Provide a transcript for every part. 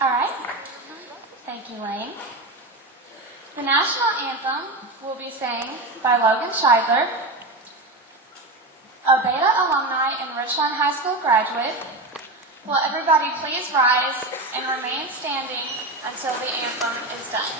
All right. Thank you, Lane. The National Anthem will be sang by Logan Scheidler, a Beta alumni and Richland High School graduate. Will everybody please rise and remain standing until the anthem is done.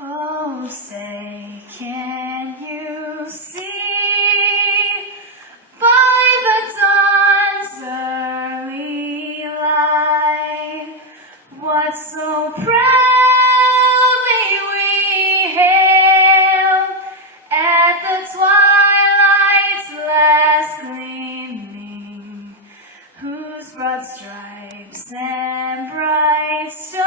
Oh, say, can you see by the dawn's early light what so proudly we hailed at the twilight's last gleaming, whose broad stripes and bright stars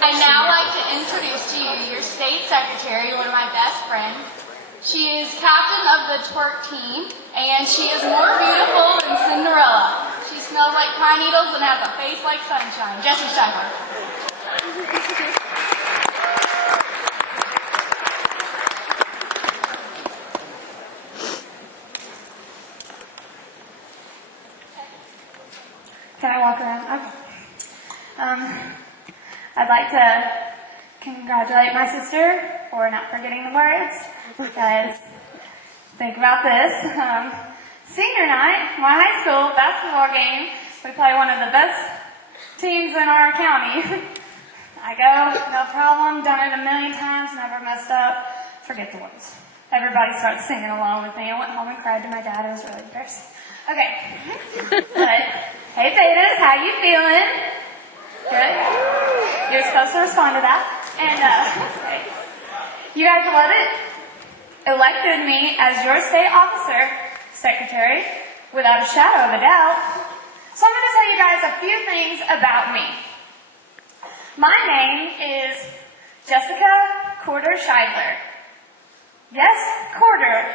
I'd now like to introduce to you your state secretary, one of my best friends. She is captain of the twerk team, and she is more beautiful than Cinderella. She smells like pine needles and has a face like sunshine. Jessie Scheidler. Can I walk around? Okay. I'd like to congratulate my sister for not forgetting the words, because think about this. Senior night, my high school basketball game, we play one of the best teams in our county. I go, no problem, done it a million times, never messed up, forget the words. Everybody starts singing along with me. I went home and cried to my dad. It was really embarrassing. Okay, but hey Betas, how you feeling? Good? You're supposed to respond to that. And, okay. You guys elected me as your state officer, secretary, without a shadow of a doubt. So I'm going to tell you guys a few things about me. My name is Jessica Corder Scheidler. Yes, Corder,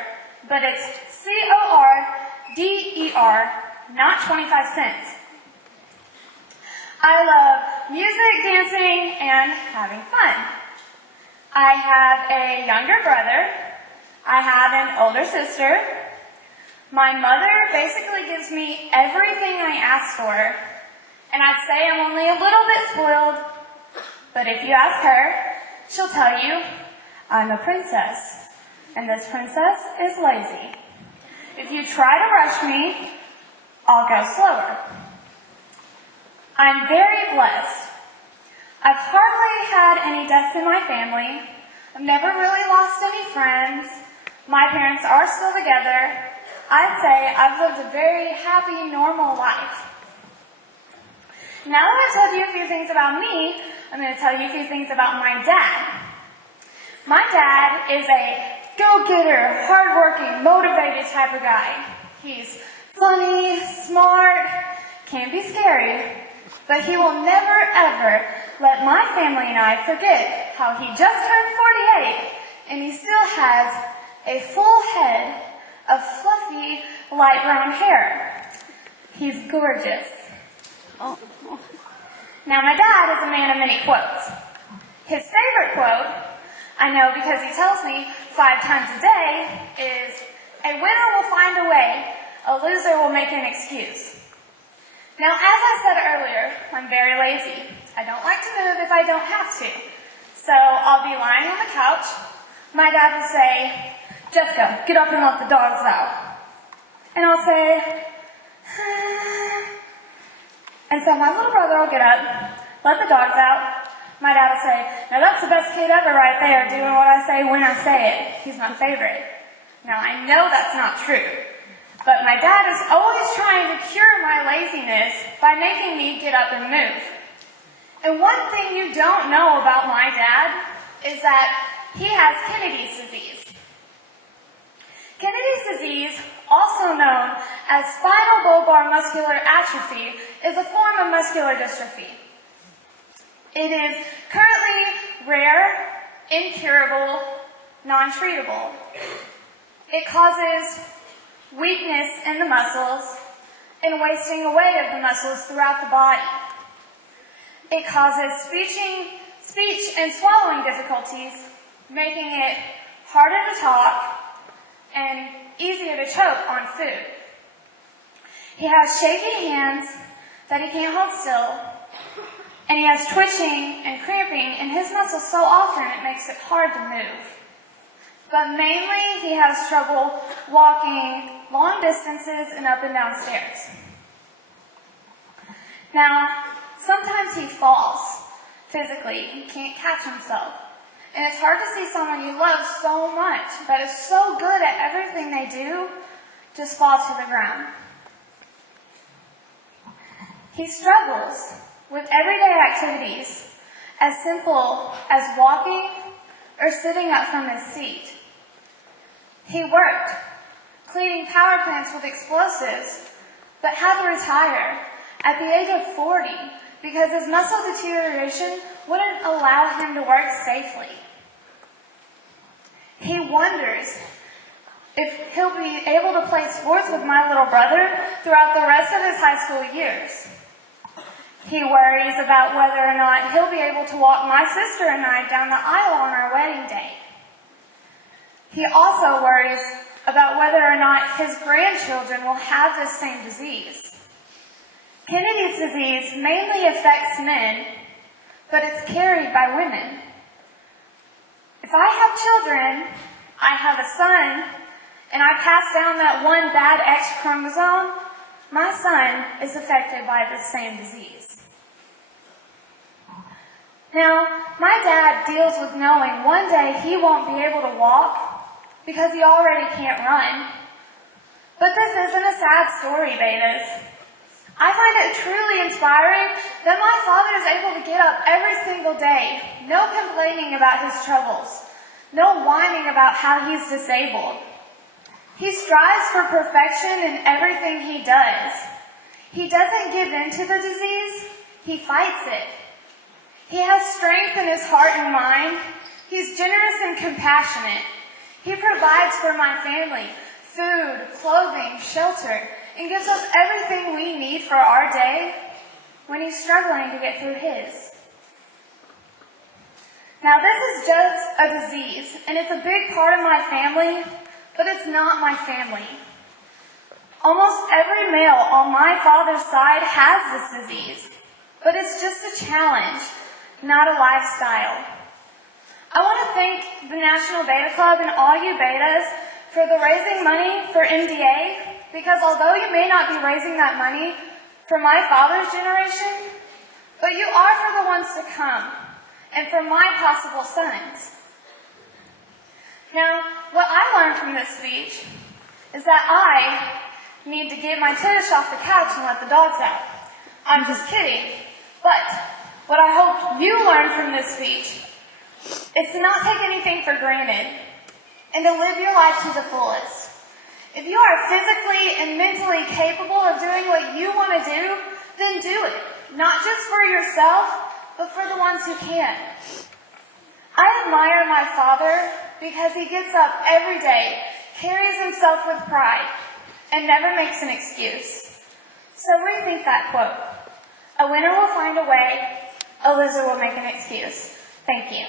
but it's C-O-R-D-E-R, not 25 cents. I love music, dancing, and having fun. I have a younger brother. I have an older sister. My mother basically gives me everything I ask for, and I'd say I'm only a little bit spoiled, but if you ask her, she'll tell you I'm a princess, and this princess is lazy. If you try to rush me, I'll go slower. I'm very blessed. I've hardly had any deaths in my family. I've never really lost any friends. My parents are still together. I'd say I've lived a very happy, normal life. Now that I've told you a few things about me, I'm going to tell you a few things about my dad. My dad is a go-getter, hard-working, motivated type of guy. He's funny, smart, can be scary, but he will never, ever let my family and I forget how he just turned 48 and he still has a full head of fluffy, light brown hair. He's gorgeous. Now, my dad is a man of many quotes. His favorite quote, I know because he tells me 5 times a day, is, "A winner will find a way, a loser will make an excuse." Now, as I said earlier, I'm very lazy. I don't like to move if I don't have to. So I'll be lying on the couch. My dad will say, "Jessica, get up and let the dogs out." And I'll say, and so my little brother will get up, let the dogs out. My dad will say, "Now that's the best kid ever right there, doing what I say when I say it. He's my favorite." Now I know that's not true, but my dad is always trying to cure my laziness by making me get up and move. And one thing you don't know about my dad is that he has Kennedy's disease. Kennedy's disease, also known as spinal bulbar muscular atrophy, is a form of muscular dystrophy. It is currently rare, incurable, non-treatable. It causes weakness in the muscles and wasting away of the muscles throughout the body. It causes speech and swallowing difficulties, making it harder to talk and easier to choke on food. He has shaky hands that he can't hold still, and he has twitching and cramping in his muscles so often it makes it hard to move. But mainly he has trouble walking long distances and up and down stairs. Now, sometimes he falls physically, he can't catch himself. And it's hard to see someone you love so much, that is so good at everything they do, just fall to the ground. He struggles with everyday activities as simple as walking or sitting up from his seat. He worked cleaning power plants with explosives, but had to retire at the age of 40 because his muscle deterioration wouldn't allow him to work safely. He wonders if he'll be able to play sports with my little brother throughout the rest of his high school years. He worries about whether or not he'll be able to walk my sister and I down the aisle on our wedding day. He also worries about whether or not his grandchildren will have this same disease. Kennedy's disease mainly affects men, but it's carried by women. If I have children, I have a son, and I pass down that one bad X chromosome, my son is affected by this same disease. Now, my dad deals with knowing one day he won't be able to walk because he already can't run. But this isn't a sad story, Betas. I find it truly inspiring that my father is able to get up every single day, no complaining about his troubles, no whining about how he's disabled. He strives for perfection in everything he does. He doesn't give in to the disease, he fights it. He has strength in his heart and mind. He's generous and compassionate. He provides for my family food, clothing, shelter, and gives us everything we need for our day when he's struggling to get through his. Now, this is just a disease, and it's a big part of my family, but it's not my family. Almost every male on my father's side has this disease, but it's just a challenge, not a lifestyle. I want to thank the National Beta Club and all you betas for the raising money for MDA, because although you may not be raising that money for my father's generation, but you are for the ones to come, and for my possible sons. Now, what I learned from this speech is that I need to get my tish off the couch and let the dogs out. I'm just kidding. But what I hope you learn from this speech is to not take anything for granted and to live your life to the fullest. If you are physically and mentally capable of doing what you want to do, then do it. not just for yourself, but for the ones who can't. I admire my father because he gets up every day, carries himself with pride, and never makes an excuse. So rethink that quote. A winner will find a way, a loser will make an excuse. Thank you.